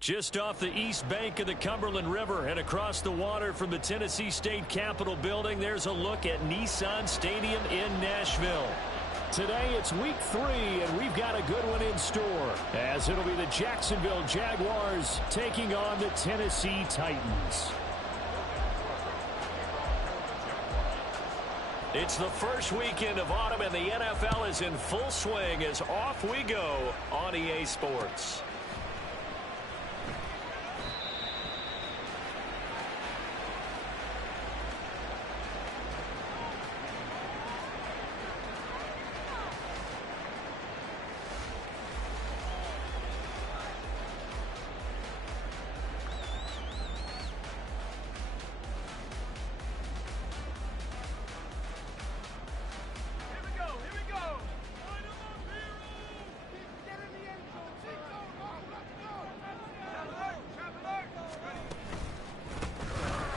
Just off the east bank of the Cumberland River and across the water from the Tennessee State Capitol building, there's a look at Nissan Stadium in Nashville. Today it's week 3, and we've got a good one in store, as it'll be the Jacksonville Jaguars taking on the Tennessee Titans. It's the first weekend of autumn, and the NFL is in full swing as off we go on EA Sports.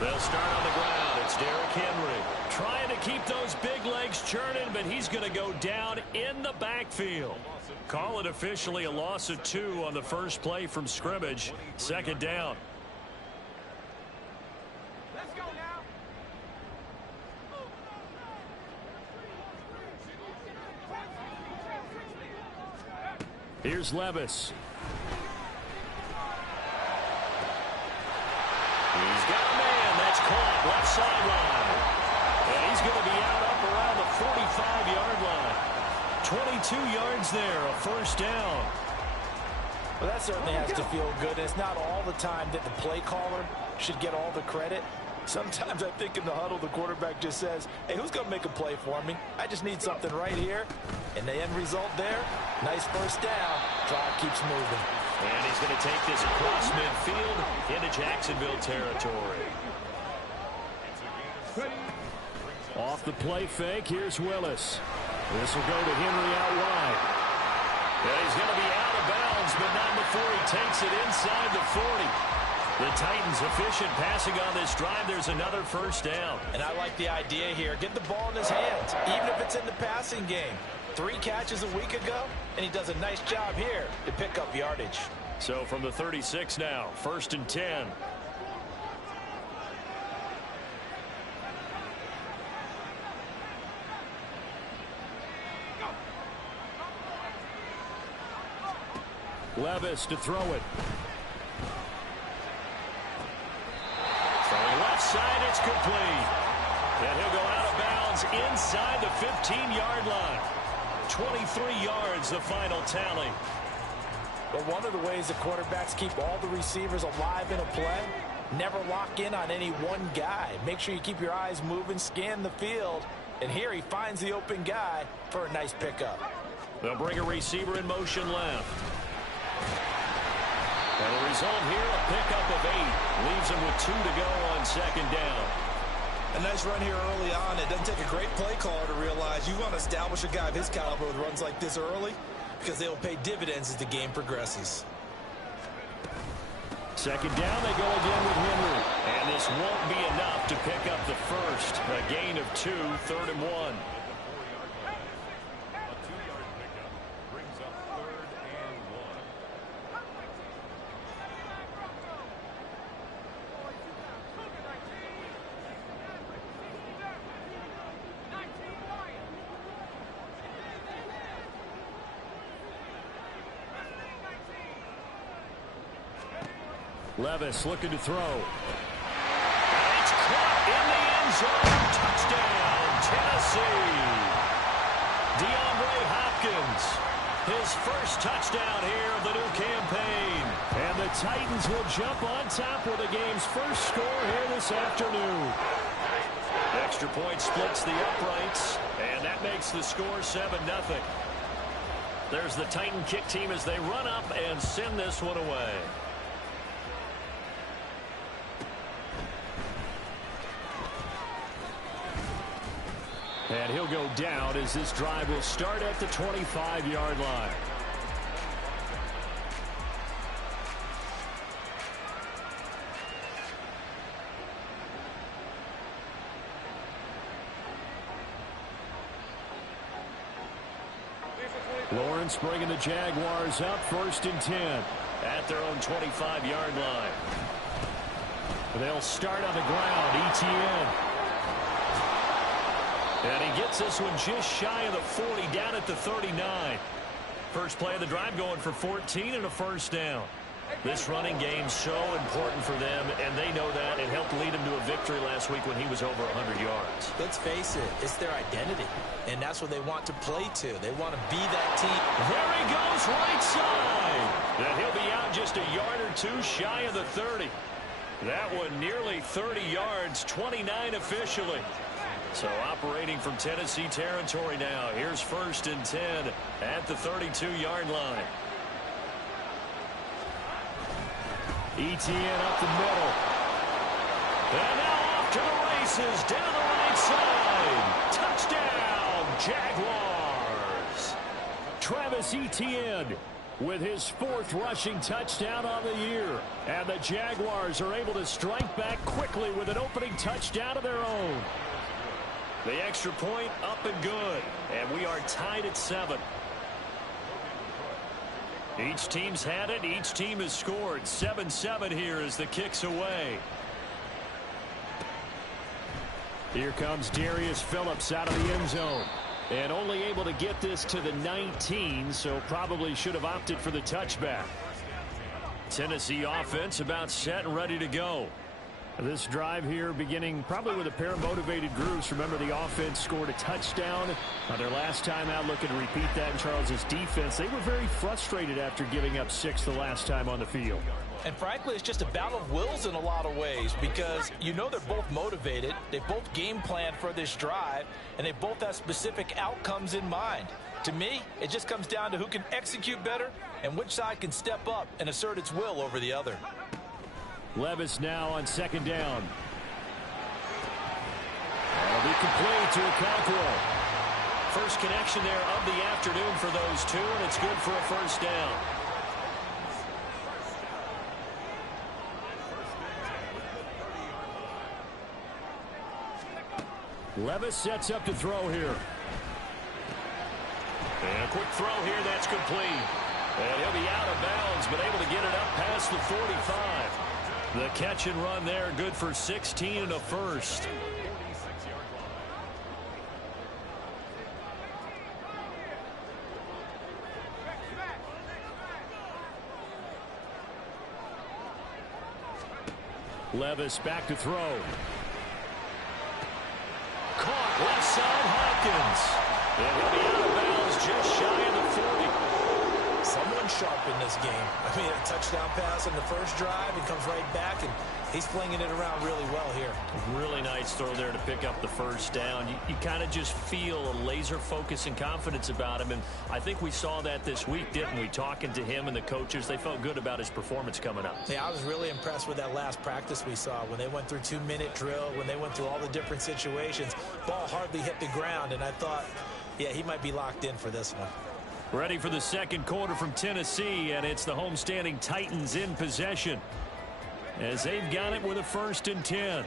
They'll start on the ground. It's Derrick Henry trying to keep those big legs churning, but he's going to go down in the backfield. Call it officially a loss of 2 on the first play from scrimmage. Second down. Let's go now. Here's Levis. He's got a man that's caught left sideline. And he's going to be out up around the 45-yard line. 22 yards there, a first down. Well, that certainly has to feel good. It's not all the time that the play caller should get all the credit. Sometimes I think in the huddle, the quarterback just says, hey, who's going to make a play for me? I just need something right here. And the end result there, nice first down. Drive keeps moving. And he's going to take this across midfield into Jacksonville territory. Off the play fake, here's Willis. This will go to Henry out wide. And he's going to be out of bounds, but not before he takes it inside the 40. The Titans efficient passing on this drive. There's another first down. And I like the idea here. Get the ball in his hands, even if it's in the passing game. 3 catches a week ago, and he does a nice job here to pick up yardage. So from the 36 now, 1st and 10. Levis to throw it. Throwing left side, it's complete. And he'll go out of bounds inside the 15-yard line. 23 yards, the final tally. But one of the ways the quarterbacks keep all the receivers alive in a play, never lock in on any one guy. Make sure you keep your eyes moving, scan the field. And here he finds the open guy for a nice pickup. They'll bring a receiver in motion left. And the result here, a pickup of 8. Leaves him with 2 to go on second down. A nice run here early on. It doesn't take a great play caller to realize you want to establish a guy of his caliber with runs like this early, because they will pay dividends as the game progresses. Second down, they go again with Henry. And this won't be enough to pick up the first. A gain of 2, 3rd and 1. Levis looking to throw. And it's caught in the end zone. Touchdown, Tennessee. DeAndre Hopkins. His first touchdown here of the new campaign. And the Titans will jump on top with the game's first score here this afternoon. Extra point splits the uprights. And that makes the score 7-0. There's the Titan kick team as they run up and send this one away. And he'll go down as this drive will start at the 25-yard line. Lawrence bringing the Jaguars up 1st and 10. at their own 25-yard line. They'll start on the ground. Etienne. And he gets this one just shy of the 40, down at the 39. First play of the drive going for 14 and a first down. This running game so important for them, and they know that. It helped lead him to a victory last week when he was over 100 yards. Let's face it, it's their identity, and that's what they want to play to. They want to be that team. There he goes, right side. And he'll be out just a yard or two shy of the 30. That one nearly 30 yards, 29 officially. So operating from Tennessee territory now. Here's 1st and 10 at the 32-yard line. Etienne up the middle. And now off to the races down the right side. Touchdown, Jaguars. Travis Etienne with his 4th rushing touchdown on the year. And the Jaguars are able to strike back quickly with an opening touchdown of their own. The extra point up and good. And we are tied at 7. Each team's had it. Each team has scored. 7-7 here as the kick's away. Here comes Darius Phillips out of the end zone. And only able to get this to the 19, so probably should have opted for the touchback. Tennessee offense about set and ready to go. This drive here beginning probably with a pair of motivated groups. Remember, the offense scored a touchdown on their last time out, looking to repeat that in Charles's defense. They were very frustrated after giving up 6 the last time on the field. And frankly, it's just a battle of wills in a lot of ways, because you know they're both motivated. They both game plan for this drive, and they both have specific outcomes in mind. To me, it just comes down to who can execute better and which side can step up and assert its will over the other. Levis now on 2nd down. That'll be complete to Okonkwo. First connection there of the afternoon for those two, and it's good for a first down. Levis sets up to throw here. And a quick throw here, that's complete. And he'll be out of bounds, but able to get it up past the 45. The catch and run there, good for 16 and a first. Levis back to throw. Caught left side, Hopkins. And he'll be out of bounds just shy of the 40. Someone sharp in this game. I mean, a touchdown pass on the first drive. He comes right back, and he's flinging it around really well here. Really nice throw there to pick up the first down. You kind of just feel a laser focus and confidence about him, and I think we saw that this week, didn't we? Talking to him and the coaches, they felt good about his performance coming up. Yeah, I was really impressed with that last practice we saw when they went through 2-minute drill, when they went through all the different situations. Ball hardly hit the ground, and I thought, yeah, he might be locked in for this one. Ready for the second quarter from Tennessee, and it's the homestanding Titans in possession as they've got it with a 1st and 10.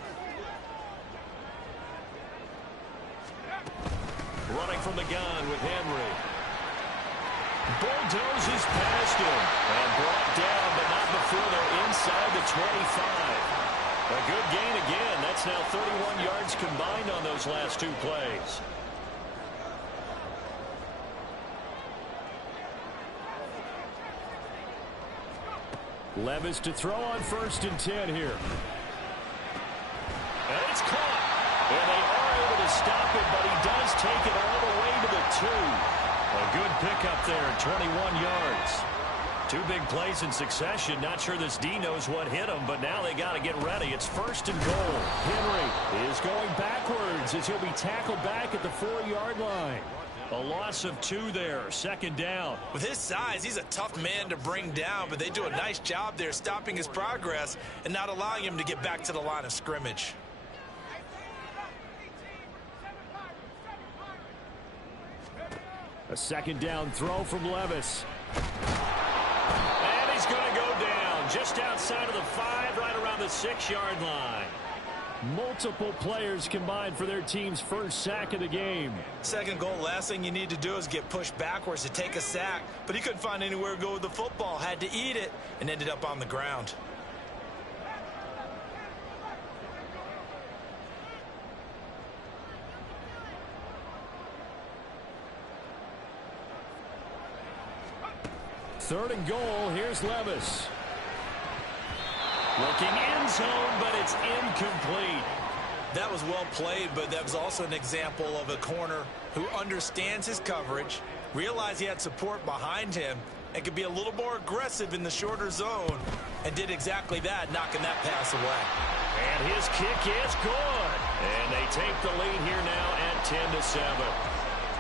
Running from the gun with Henry. Bulldozes past him and brought down, but not before they're inside the 25. A good gain again. That's now 31 yards combined on those last 2 plays. Levis to throw on 1st and 10 here. And it's caught. And they are able to stop it, but he does take it all the way to the 2. A good pickup there, 21 yards. 2 big plays in succession. Not sure this D knows what hit him, but now they got to get ready. It's 1st and goal. Henry is going backwards as he'll be tackled back at the 4-yard line. A loss of 2 there, 2nd down. With his size, he's a tough man to bring down, but they do a nice job there stopping his progress and not allowing him to get back to the line of scrimmage. A 2nd down throw from Levis. And he's going to go down just outside of the 5, right around the 6-yard line. Multiple players combined for their team's first sack of the game. Second goal, last thing you need to do is get pushed backwards to take a sack. But he couldn't find anywhere to go with the football. Had to eat it and ended up on the ground. Third and goal. Here's Levis. Looking end zone, but it's incomplete. That was well played, but that was also an example of a corner who understands his coverage, realized he had support behind him, and could be a little more aggressive in the shorter zone, and did exactly that, knocking that pass away. And his kick is good. And they take the lead here now at 10-7.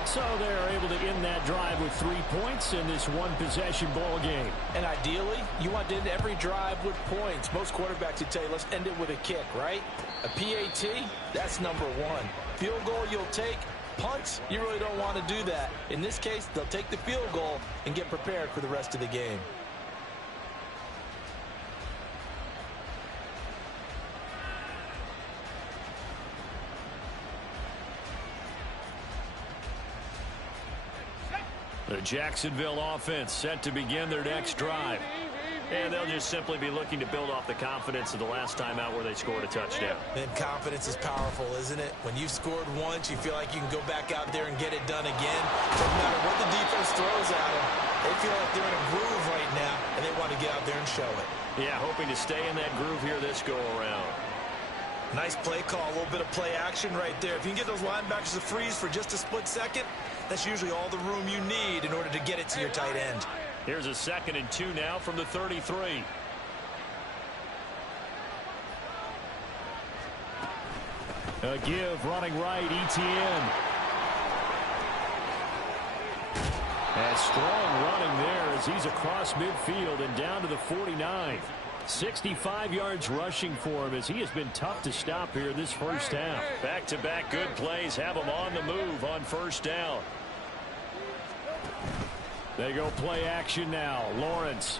So they're able to end that drive with 3 points in this one-possession ball game. And ideally, you want to end every drive with points. Most quarterbacks would tell you, let's end it with a kick, right? A PAT, that's number one. Field goal you'll take. Punts, you really don't want to do that. In this case, they'll take the field goal and get prepared for the rest of the game. The Jacksonville offense set to begin their next drive. And they'll just simply be looking to build off the confidence of the last time out where they scored a touchdown. And confidence is powerful, isn't it? When you've scored once, you feel like you can go back out there and get it done again. No matter what the defense throws at them, they feel like they're in a groove right now, and they want to get out there and show it. Yeah, hoping to stay in that groove here this go-around. Nice play call, a little bit of play action right there. If you can get those linebackers to freeze for just a split second, that's usually all the room you need in order to get it to your tight end. Here's a 2nd and 2 now from the 33. A give running right, Etienne. And strong running there as he's across midfield and down to the 49. 65 yards rushing for him as he has been tough to stop here this first half. Back-to-back good plays have him on the move on first down. They go play action now. Lawrence.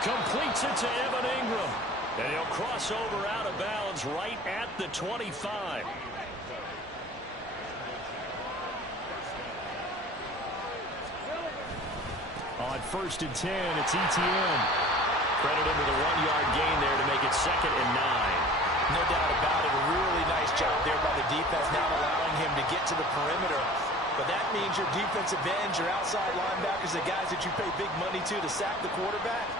Completes it to Evan Ingram. And he'll cross over out of bounds right at the 25. On 1st and 10, it's Etienne. Credit him with a 1-yard gain there to make it 2nd and 9. No doubt about it. A really nice job there by the defense, now allowing him to get to the perimeter. But that means your defensive ends, your outside linebackers, the guys that you pay big money to sack the quarterback,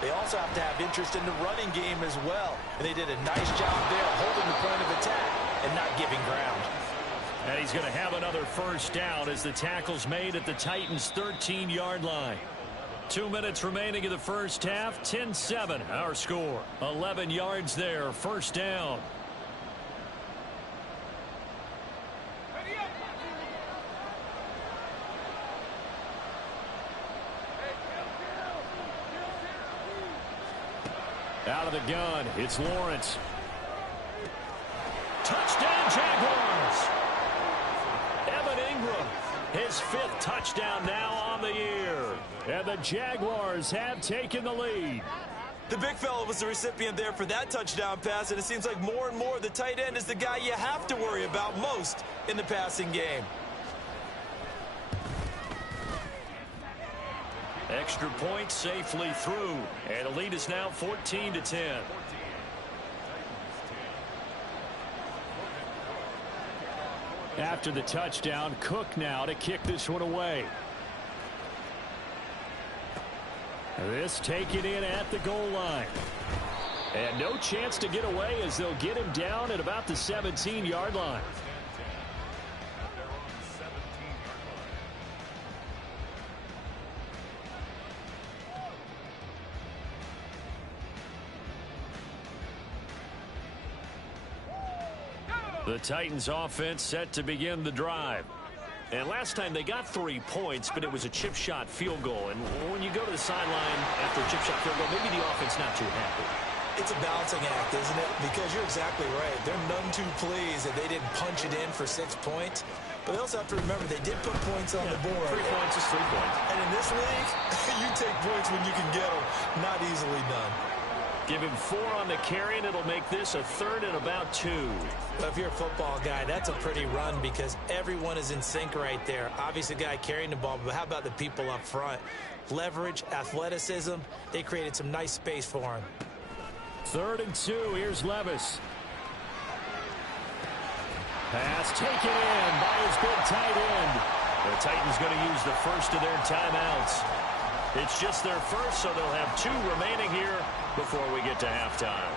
they also have to have interest in the running game as well. And they did a nice job there holding the point of attack and not giving ground. And he's going to have another first down as the tackle's made at the Titans' 13-yard line. 2 minutes remaining in the first half. 10-7 our score. 11 yards there. First down. Out of the gun, it's Lawrence. Touchdown, Jaguars! Evan Ingram, his 5th touchdown now on the year. And the Jaguars have taken the lead. The big fella was the recipient there for that touchdown pass, and it seems like more and more the tight end is the guy you have to worry about most in the passing game. Extra point safely through, and the lead is now 14-10. After the touchdown, Cook now to kick this one away. This taken in at the goal line. And no chance to get away as they'll get him down at about the 17-yard line. The Titans offense set to begin the drive. And last time they got 3 points, but it was a chip shot field goal. And when you go to the sideline after a chip shot field goal, maybe the offense not too happy. It's a balancing act, isn't it? Because you're exactly right. They're none too pleased that they didn't punch it in for 6 points. But they also have to remember they did put points on the board. 3 points is 3 points. And in this league, you take points when you can get them. Not easily done. Give him 4 on the carry, and it'll make this a 3rd and about 2. Well, if you're a football guy, that's a pretty run because everyone is in sync right there. Obviously, the guy carrying the ball, but how about the people up front? Leverage, athleticism, they created some nice space for him. 3rd and 2, here's Levis. Pass taken in by his big tight end. The Titans going to use the first of their timeouts. It's just their first, so they'll have 2 remaining here before we get to halftime.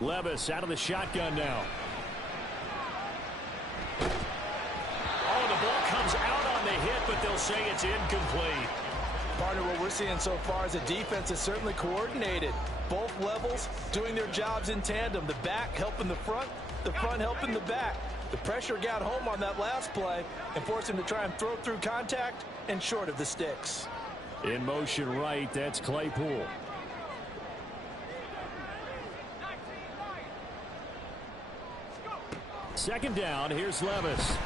Levis out of the shotgun now. Oh, the ball comes out on the hit, but they'll say it's incomplete. Partner, what we're seeing so far is the defense is certainly coordinated. Both levels doing their jobs in tandem. The back helping the front helping the back. The pressure got home on that last play and forced him to try and throw through contact and short of the sticks. In motion right, that's Claypool. Second down, here's Levis.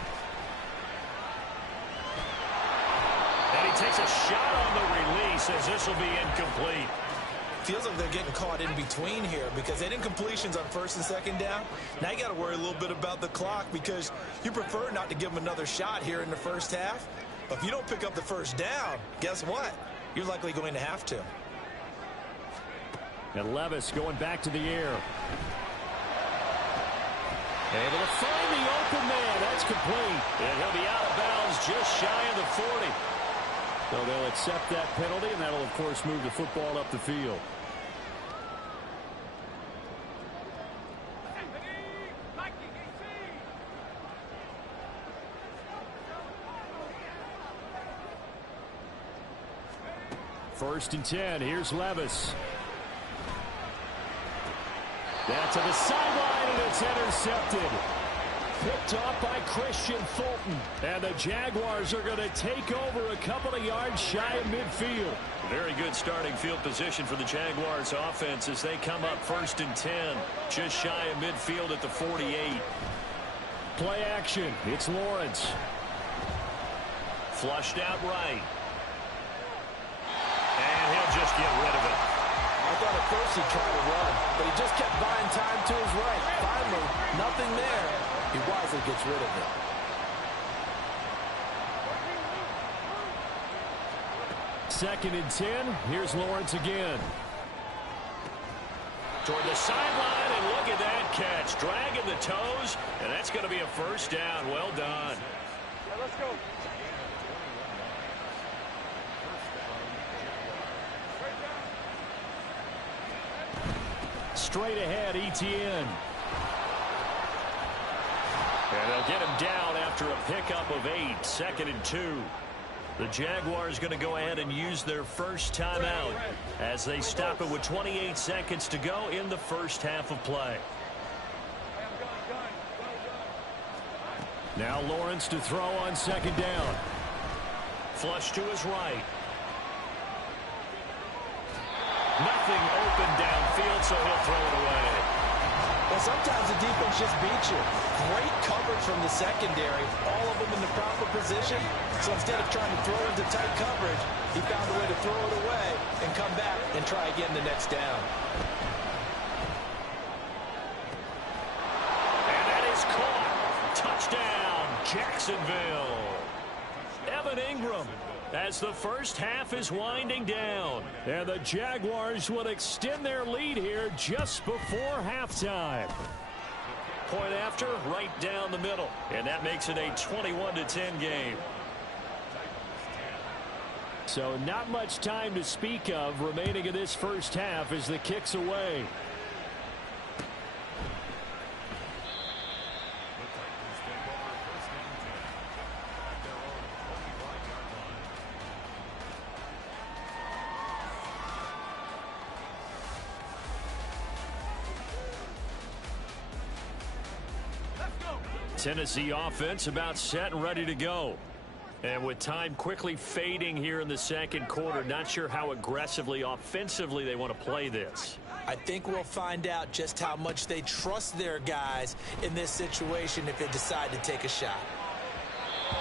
And he takes a shot on the release as this will be incomplete. Feels like they're getting caught in between here because they had incompletions on 1st and 2nd down. Now you got to worry a little bit about the clock because you prefer not to give them another shot here in the first half. But if you don't pick up the 1st down, guess what? You're likely going to have to. And Levis going back to the air. Able to find the open man. That's complete. And he'll be out of bounds just shy of the 40. So they'll accept that penalty, and that'll, of course, move the football up the field. First and 10. Here's Levis. That's to the sideline, and it's intercepted. Picked off by Christian Fulton. And the Jaguars are going to take over a couple of yards shy of midfield. Very good starting field position for the Jaguars offense as they come up 1st and 10. Just shy of midfield at the 48. Play action. It's Lawrence. Flushed out right. And he'll just get rid of it. I thought at first he tried to run, but he just kept buying time to his right. Finally, nothing there. He wisely gets rid of it. Second and 10. Here's Lawrence again. Toward the sideline, and look at that catch. Dragging the toes, and that's going to be a 1st down. Well done. Yeah, let's go. Straight ahead, Etienne. And they'll get him down after a pickup of 8. 2nd and 2. The Jaguars going to go ahead and use their first timeout as they stop it with 28 seconds to go in the first half of play. Now Lawrence to throw on 2nd down. Flush to his right. Nothing open downfield, so he'll throw it away. Well, sometimes the defense just beats you. Great coverage from the secondary. All of them in the proper position. So instead of trying to throw into tight coverage, he found a way to throw it away and come back and try again the next down. And that is caught. Touchdown, Jacksonville. Evan Ingram, as the first half is winding down. And the Jaguars will extend their lead here just before halftime. Point after, right down the middle. And that makes it a 21-10 game. So not much time to speak of remaining in this first half as the kick's away. Tennessee offense about set and ready to go. And with time quickly fading here in the second quarter, not sure how aggressively, offensively they want to play this. I think we'll find out just how much they trust their guys in this situation if they decide to take a shot.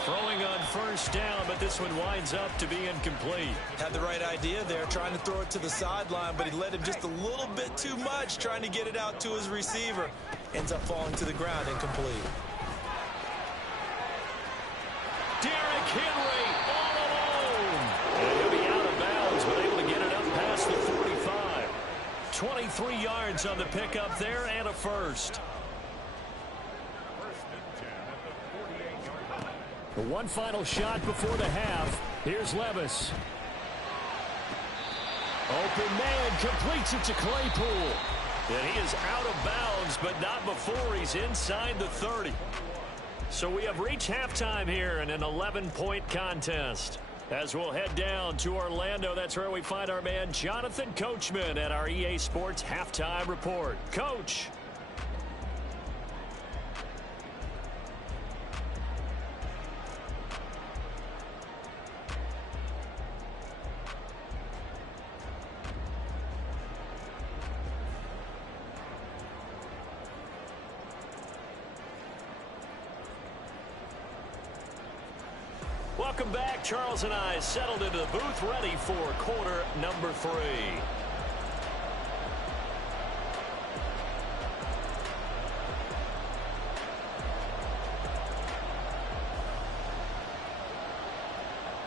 Throwing on first down, but this one winds up to be incomplete. Had the right idea there, trying to throw it to the sideline, but he led him just a little bit too much, trying to get it out to his receiver. Ends up falling to the ground, incomplete. Derrick Henry all alone. And he'll be out of bounds, but able to get it up past the 45. 23 yards on the pickup there and a first. One final shot before the half. Here's Levis. Open man completes it to Claypool. And he is out of bounds, but not before he's inside the 30. So we have reached halftime here in an 11-point contest. As we'll head down to Orlando, that's where we find our man Jonathan Coachman at our EA Sports Halftime Report. Coach. Welcome back. Charles and I settled into the booth, ready for quarter number 3.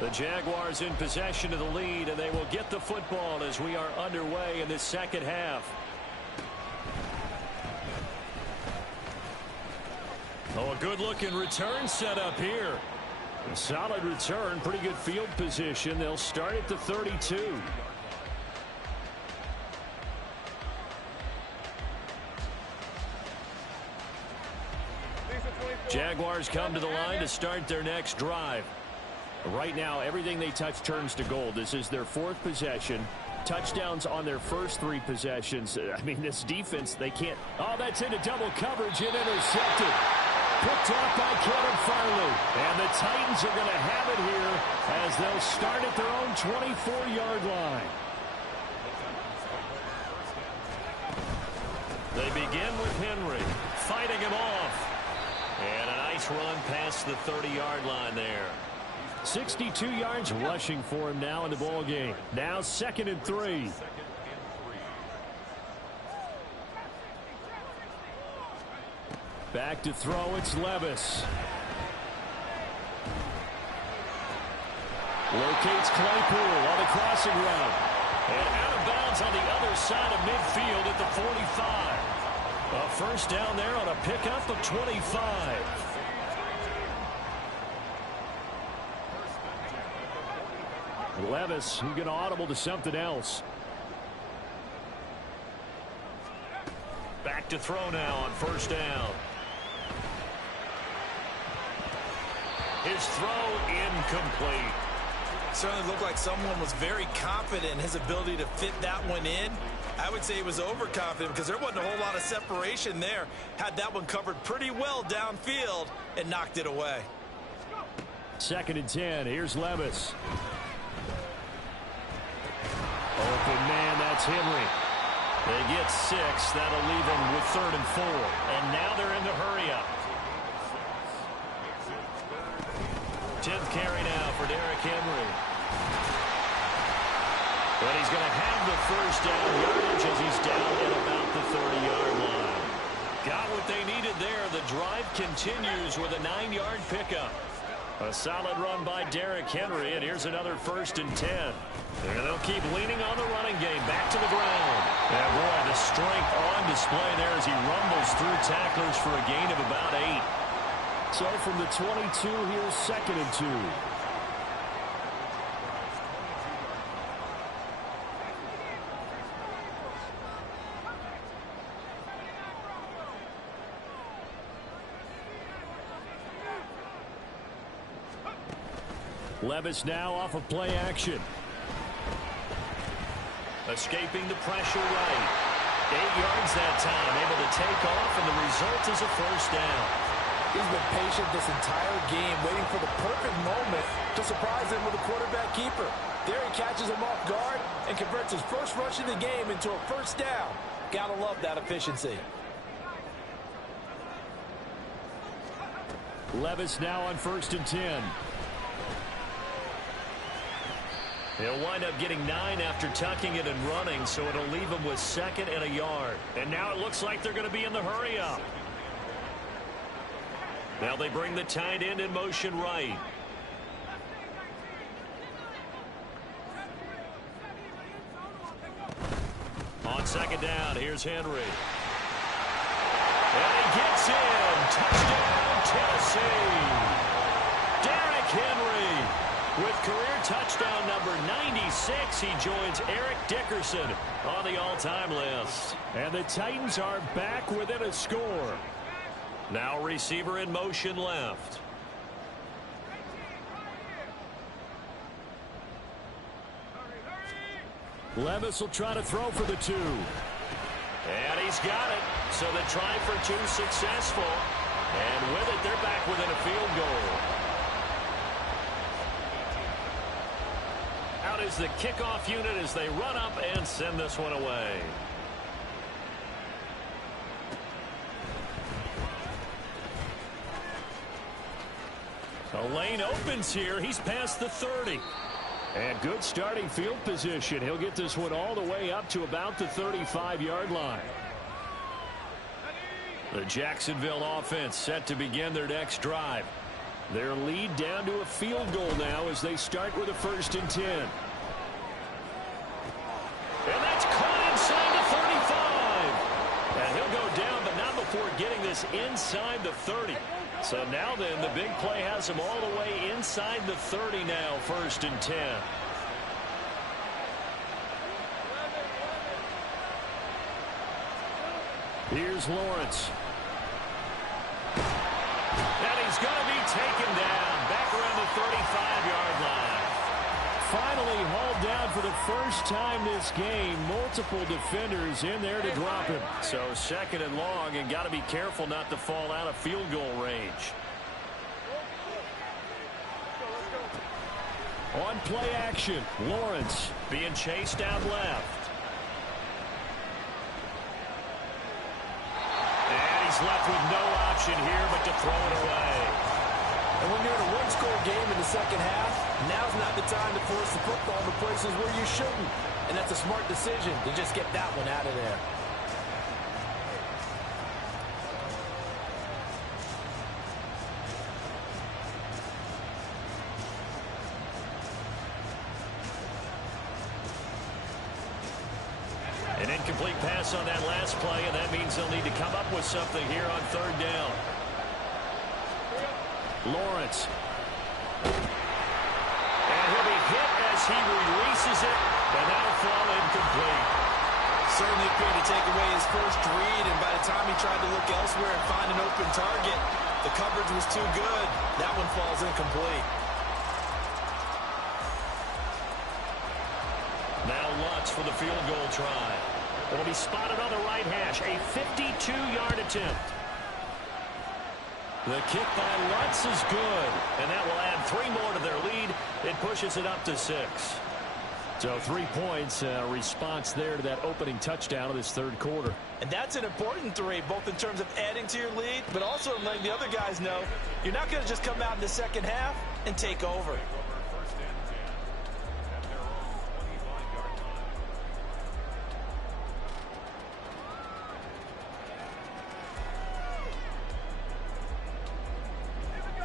The Jaguars in possession of the lead, and they will get the football as we are underway in this second half. Oh, a good-looking return set up here. A solid return, pretty good field position. They'll start at the 32. Jaguars come to the line to start their next drive. Right now, everything they touch turns to gold. This is their 4th possession. Touchdowns on their first 3 possessions. I mean, this defense, they can't. Oh, that's into double coverage and intercepted. Picked off by Kevin Farley. And the Titans are going to have it here as they'll start at their own 24-yard line. They begin with Henry, fighting him off. And a nice run past the 30-yard line there. 62 yards rushing for him now in the ball game. Now 2nd and 3. Back to throw, it's Levis. Locates Claypool on the crossing route. And out of bounds on the other side of midfield at the 45. A first down there on a pickup of 25. Levis, who's going to audible to something else. Back to throw now on first down. His throw incomplete. Certainly looked like someone was very confident in his ability to fit that one in. I would say he was overconfident because there wasn't a whole lot of separation there. Had that one covered pretty well downfield and knocked it away. 2nd and 10. Here's Levis. Open man, that's Henry. They get 6. That'll leave them with 3rd and 4. And now they're in the hurry up. 10th carry now for Derrick Henry. But he's going to have the first down yardage as he's down at about the 30-yard line. Got what they needed there. The drive continues with a 9-yard pickup. A solid run by Derrick Henry, and here's another 1st and 10. And they'll keep leaning on the running game. Back to the ground. And boy, the strength on display there as he rumbles through tacklers for a gain of about 8. So from the 22, here's 2nd and 2. Levis now off of play action. Escaping the pressure right. 8 yards that time, able to take off, and the result is a first down. He's been patient this entire game, waiting for the perfect moment to surprise him with a quarterback keeper. There he catches him off guard and converts his first rush of the game into a first down. Gotta love that efficiency. Levis now on 1st and 10. He'll wind up getting 9 after tucking it and running, so it'll leave him with 2nd and a yard. And now it looks like they're going to be in the hurry up. Now they bring the tight end in motion right. On 2nd down, here's Henry. And he gets in. Touchdown, Tennessee. Derrick Henry with career touchdown number 96. He joins Eric Dickerson on the all-time list. And the Titans are back within a score. Now receiver in motion left. Levis will try to throw for the 2. And he's got it. So the try for 2 successful. And with it, they're back within a field goal. Out is the kickoff unit as they run up and send this one away. The lane opens here. He's past the 30. And good starting field position. He'll get this one all the way up to about the 35-yard line. The Jacksonville offense set to begin their next drive. Their lead down to a field goal now as they start with a 1st and 10. And that's caught inside the 35. And he'll go down, but not before getting this inside the 30. So now then, the big play has him all the way inside the 30 now, 1st and 10. Here's Lawrence. And he's going to be taken down back around the 35-yard line. Finally hauled down for the first time this game. Multiple defenders in there to drop him. So 2nd and long, and got to be careful not to fall out of field goal range. On play action, Lawrence being chased out left. And he's left with no option here but to throw it away. And when you're in a one-score game in the second half, now's not the time to force the football to places where you shouldn't. And that's a smart decision to just get that one out of there. An incomplete pass on that last play, and that means they'll need to come up with something here on 3rd down. Lawrence. And he'll be hit as he releases it, and that'll fall incomplete. Certainly appeared to take away his first read, and by the time he tried to look elsewhere and find an open target, the coverage was too good. That one falls incomplete. Now Lutz for the field goal try. It'll be spotted on the right hash, a 52-yard attempt. The kick by Lutz is good, and that will add 3 more to their lead. It pushes it up to 6. So 3 points, response there to that opening touchdown of this 3rd quarter. And that's an important 3, both in terms of adding to your lead, but also letting the other guys know you're not going to just come out in the second half and take over.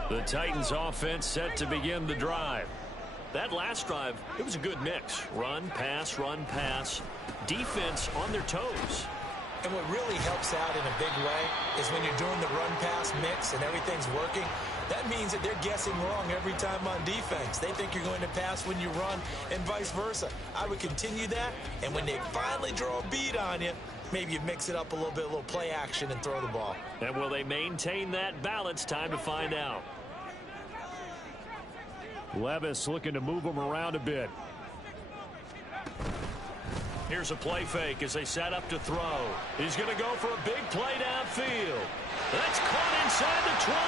The Titans offense set to begin the drive. That last drive, it was a good mix. Run, pass, defense on their toes. And what really helps out in a big way is when you're doing the run-pass mix and everything's working, that means that they're guessing wrong every time on defense. They think you're going to pass when you run and vice versa. I would continue that, and when they finally draw a beat on you, maybe you mix it up a little bit, a little play action and throw the ball. And will they maintain that balance? Time to find out. Levis looking to move him around a bit. Here's a play fake as they set up to throw. He's going to go for a big play downfield. That's caught inside the 20.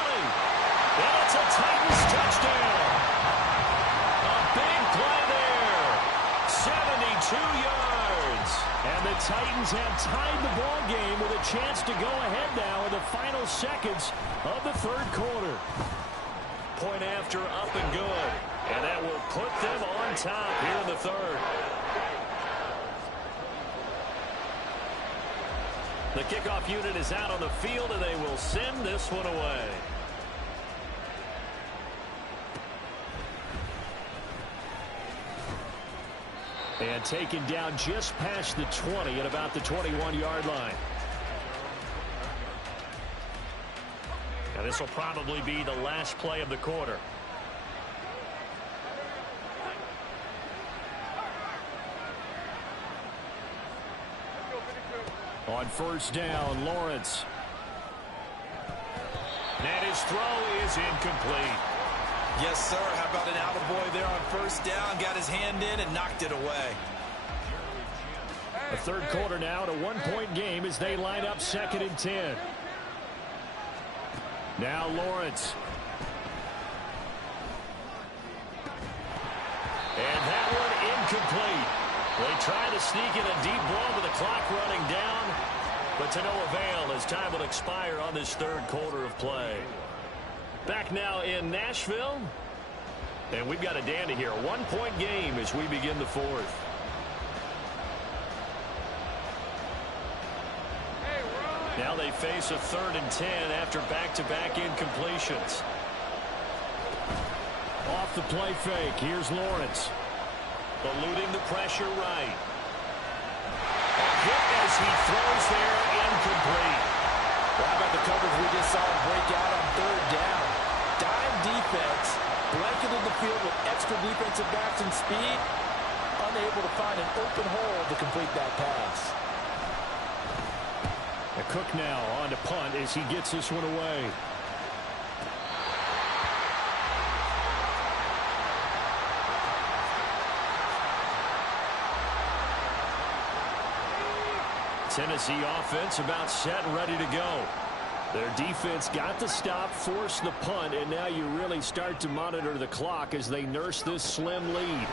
And it's a Titans touchdown. A big play there. 72 yards. And the Titans have tied the ball game with a chance to go ahead now in the final seconds of the third quarter. Point after, up and good. And that will put them on top here in the third. The kickoff unit is out on the field, and they will send this one away. And taken down just past the 20 at about the 21-yard line. And this will probably be the last play of the quarter. On first down, Lawrence. And his throw is incomplete. Yes, sir. How about an attaboy there on first down? Got his hand in and knocked it away. A third quarter now and a one-point game as they line up 2nd and 10. Now Lawrence. And that one incomplete. They try to sneak in a deep ball with the clock running down, but to no avail as time will expire on this third quarter of play. Back now in Nashville, and we've got a dandy here. A one-point game as we begin the fourth. Now they face a 3rd and 10 after back-to-back incompletions. Off the play fake, here's Lawrence. Eluding the pressure right. A hit as he throws there, incomplete. Well, how about the coverage we just saw him break out on 3rd down? Dime defense, blanketed the field with extra defensive backs and speed, unable to find an open hole to complete that pass. Cook now on to punt as he gets this one away. Tennessee offense about set and ready to go. Their defense got the stop, forced the punt, and now you really start to monitor the clock as they nurse this slim lead.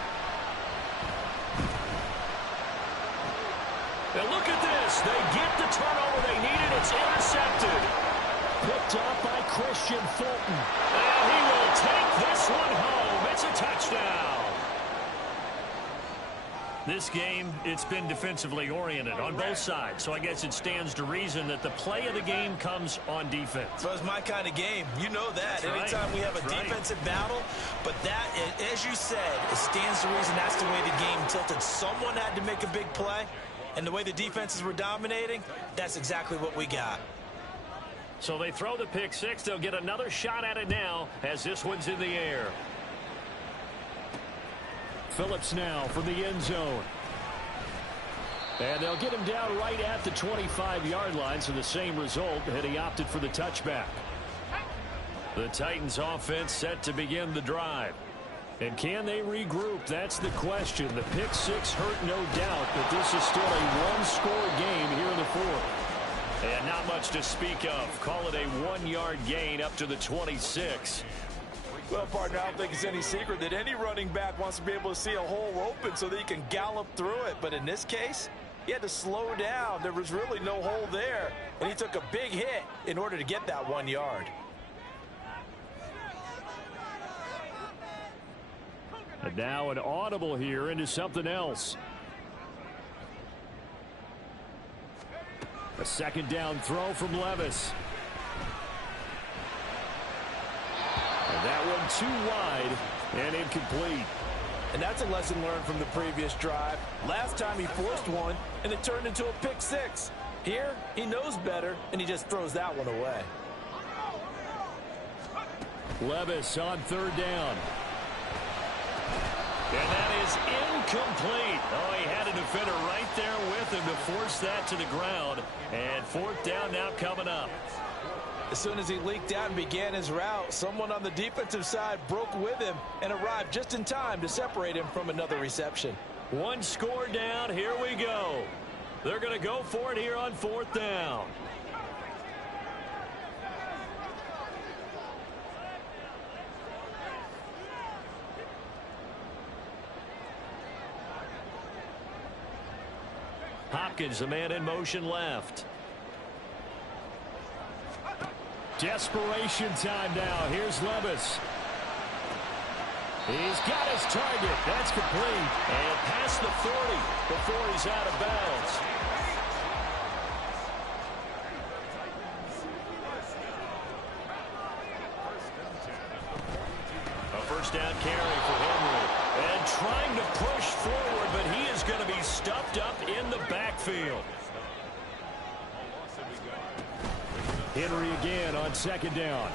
And look at this. They get the turnover they needed. It's intercepted. Picked up by Christian Fulton. And he will take this one home. It's a touchdown. This game, it's been defensively oriented on both sides. So I guess it stands to reason that the play of the game comes on defense. So it's my kind of game. You know that. That's anytime right. we have a defensive battle. But that, as you said, it stands to reason that's the way the game tilted. Someone had to make a big play. And the way the defenses were dominating, that's exactly what we got. So they throw the pick six. They'll get another shot at it now as this one's in the air. Phillips now from the end zone. And they'll get him down right at the 25-yard line, so the same result, and he opted for the touchback. The Titans offense set to begin the drive. And can they regroup? That's the question. The pick six hurt, no doubt, but this is still a one-score game here in the fourth. And not much to speak of. Call it a 1-yard gain up to the 26. Well, partner, I don't think it's any secret that any running back wants to be able to see a hole open so that he can gallop through it. But in this case, he had to slow down. There was really no hole there, and he took a big hit in order to get that 1 yard. And now an audible here into something else. A second down throw from Levis. And that one too wide and incomplete. And that's a lesson learned from the previous drive. Last time he forced one, and it turned into a pick six. Here, he knows better, and he just throws that one away. Levis on third down. And that is incomplete. Oh, he had a defender right there with him to force that to the ground. And fourth down now coming up. As soon as he leaked out and began his route, someone on the defensive side broke with him and arrived just in time to separate him from another reception. One score down. Here we go. They're going to go for it here on 4th down. Hopkins, the man in motion left. Desperation time now. Here's Levis. He's got his target. That's complete. And past the 40 before he's out of bounds. A first down carry for Henry. And trying to push forward, but he is going to be stuffed up in the backfield. Henry again on 2nd down.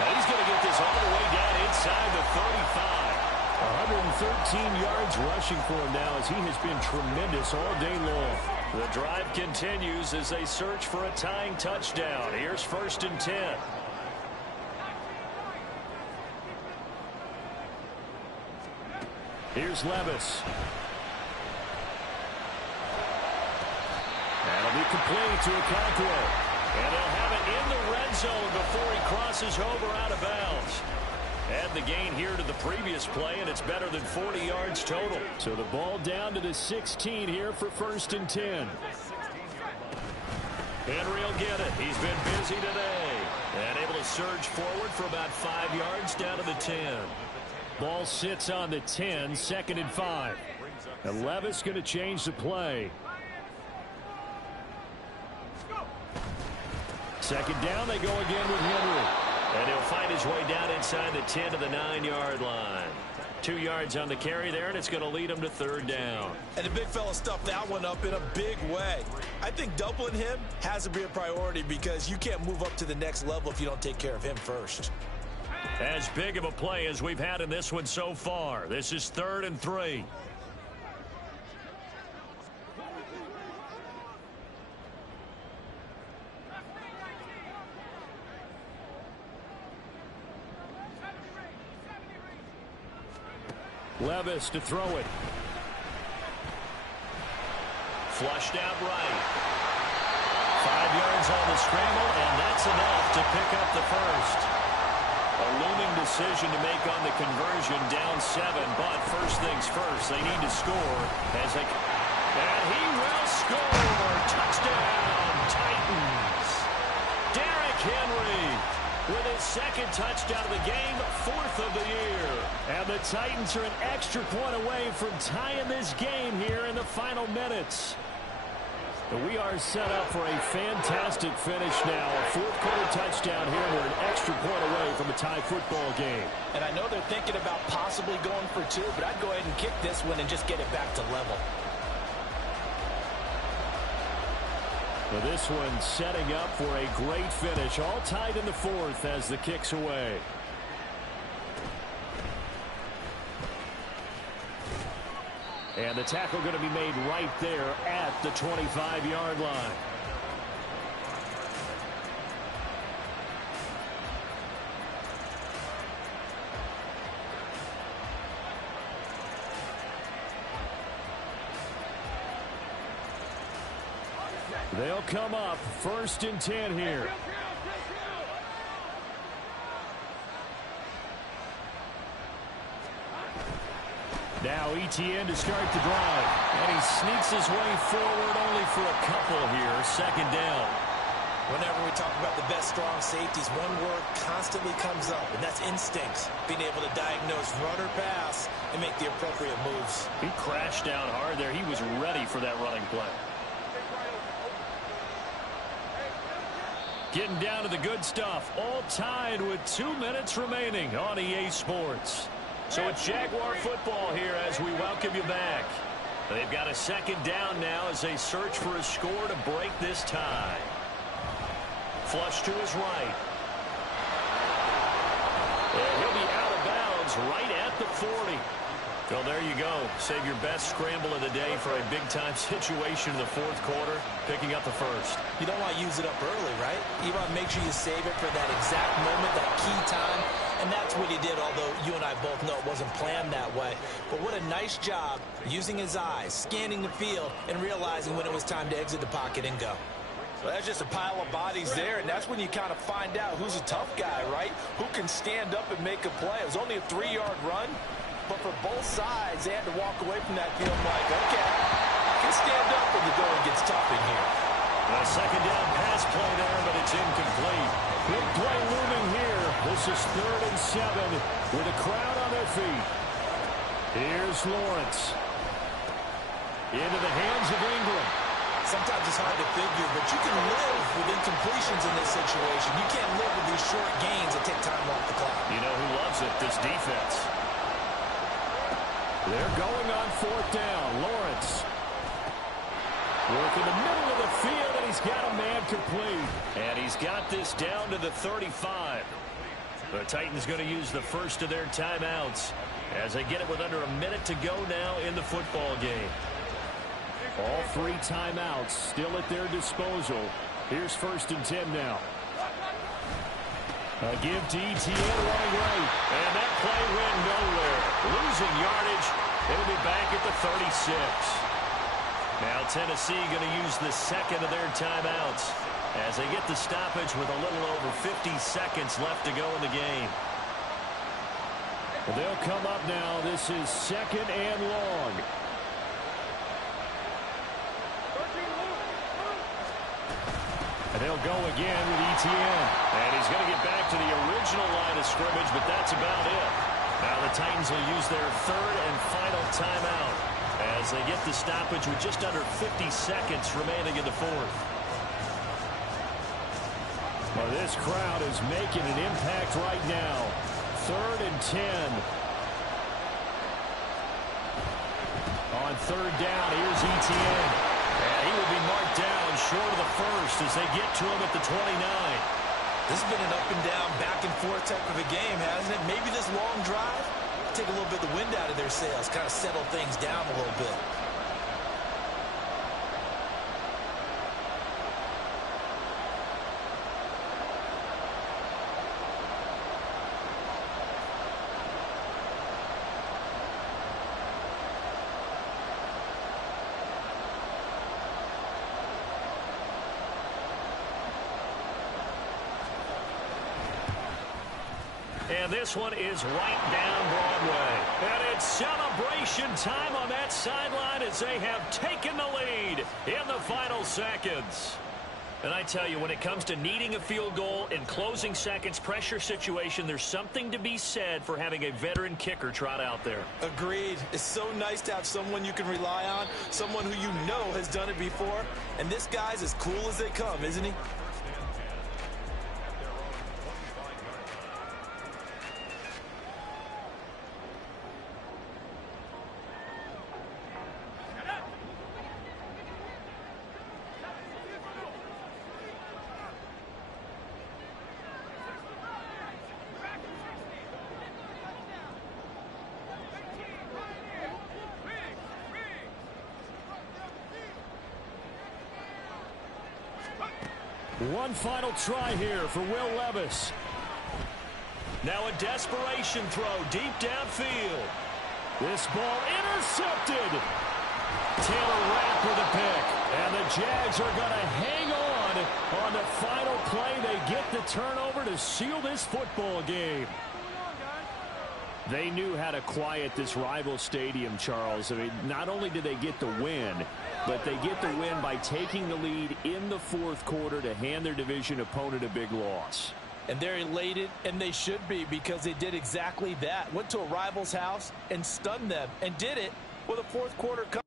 Now he's going to get this all the way down inside the 35. 113 yards rushing for him now as he has been tremendous all day long. The drive continues as they search for a tying touchdown. Here's 1st and 10. Here's Levis. That'll be complete to Okonkwo. And he'll have it in the red zone before he crosses over out of bounds. Add the gain here to the previous play, and it's better than 40 yards total. So the ball down to the 16 here for 1st and 10. Henry will get it. He's been busy today. And able to surge forward for about 5 yards down to the 10. Ball sits on the 10, 2nd and 5. And Levis going to change the play. 2nd down, they go again with Henry. And he'll find his way down inside the 10 to the 9-yard line. 2 yards on the carry there, and it's going to lead him to 3rd down. And the big fella stuffed that one up in a big way. I think doubling him has to be a priority because you can't move up to the next level if you don't take care of him first. As big of a play as we've had in this one so far. This is 3rd and 3. Levis to throw it. Flushed out right. 5 yards on the scramble, and that's enough to pick up the first. A looming decision to make on the conversion, down 7, but first things first, they need to score. And he will score. Touchdown, Titans. Derrick Henry with his 2nd touchdown of the game, 4th of the year. And the Titans are an extra point away from tying this game here in the final minutes. But we are set up for a fantastic finish now. A 4th-quarter touchdown here. We're an extra point away from a tie football game. And I know they're thinking about possibly going for 2, but I'd go ahead and kick this one and just get it back to level. Well, this one setting up for a great finish. All tied in the 4th as the kick's away. And the tackle going to be made right there at the 25-yard line. They'll come up 1st and 10 here. Now ETN to start the drive. And he sneaks his way forward only for a couple here. 2nd down. Whenever we talk about the best strong safeties, one word constantly comes up, and that's instincts. Being able to diagnose run or pass and make the appropriate moves. He crashed down hard there. He was ready for that running play. Getting down to the good stuff. All tied with 2 minutes remaining on EA Sports. So it's Jaguar football here as we welcome you back. They've got a 2nd down now as they search for a score to break this tie. Flush to his right. And he'll be out of bounds right at the 40. Well, there you go. Save your best scramble of the day for a big-time situation in the 4th quarter, picking up the first. You don't want to use it up early, right? You want to make sure you save it for that exact moment, that key time, And that's what he did, although you and I both know it wasn't planned that way. But what a nice job using his eyes, scanning the field, and realizing when it was time to exit the pocket and go. Well, that's just a pile of bodies there, and that's when you kind of find out who's a tough guy, right? Who can stand up and make a play. It was only a 3-yard run, but for both sides, they had to walk away from that field like, okay, I can stand up when the going gets tough in here. A second down pass play there, but it's incomplete. Big play looming here. This is 3rd and 7 with a crowd on their feet. Here's Lawrence. Into the hands of Ingram. Sometimes it's hard to figure, but you can live with incompletions in this situation. You can't live with these short gains that take time off the clock. You know who loves it? This defense. They're going on 4th down. Lawrence. Work in the middle of the field, and he's got a man complete. And he's got this down to the 35. The Titans going to use the first of their timeouts as they get it with under a minute to go now in the football game. All 3 timeouts still at their disposal. Here's 1st and 10 now. A give to ETN running right. And that play went nowhere. Losing yardage. It'll be back at the 36. Now Tennessee going to use the second of their timeouts as they get the stoppage with a little over 50 seconds left to go in the game. They'll come up now. This is 2nd and long. And they'll go again with ETN. And he's going to get back to the original line of scrimmage, but that's about it. Now the Titans will use their 3rd and final timeout as they get the stoppage with just under 50 seconds remaining in the 4th. Well, this crowd is making an impact right now. 3rd and 10. On 3rd down, here's ETN. And he will be marked down short of the first as they get to him at the 29. This has been an up and down, back and forth type of a game, hasn't it? Maybe this long drive, take a little bit of the wind out of their sails, kind of settle things down a little bit. And this one is right down Broadway. And it's celebration time on that sideline as they have taken the lead in the final seconds. And I tell you, when it comes to needing a field goal in closing seconds, pressure situation, there's something to be said for having a veteran kicker trot out there. Agreed. It's so nice to have someone you can rely on, someone who you know has done it before. And this guy's as cool as they come, isn't he? One final try here for Will Levis. Now a desperation throw deep downfield. This ball intercepted. Taylor Rapp with a pick. And the Jags are going to hang on the final play. They get the turnover to seal this football game. They knew how to quiet this rival stadium, Charles. I mean, not only did they get the win, but they get the win by taking the lead in the 4th quarter to hand their division opponent a big loss. And they're elated, and they should be, because they did exactly that. Went to a rival's house and stunned them, and did it with a 4th quarter comeback.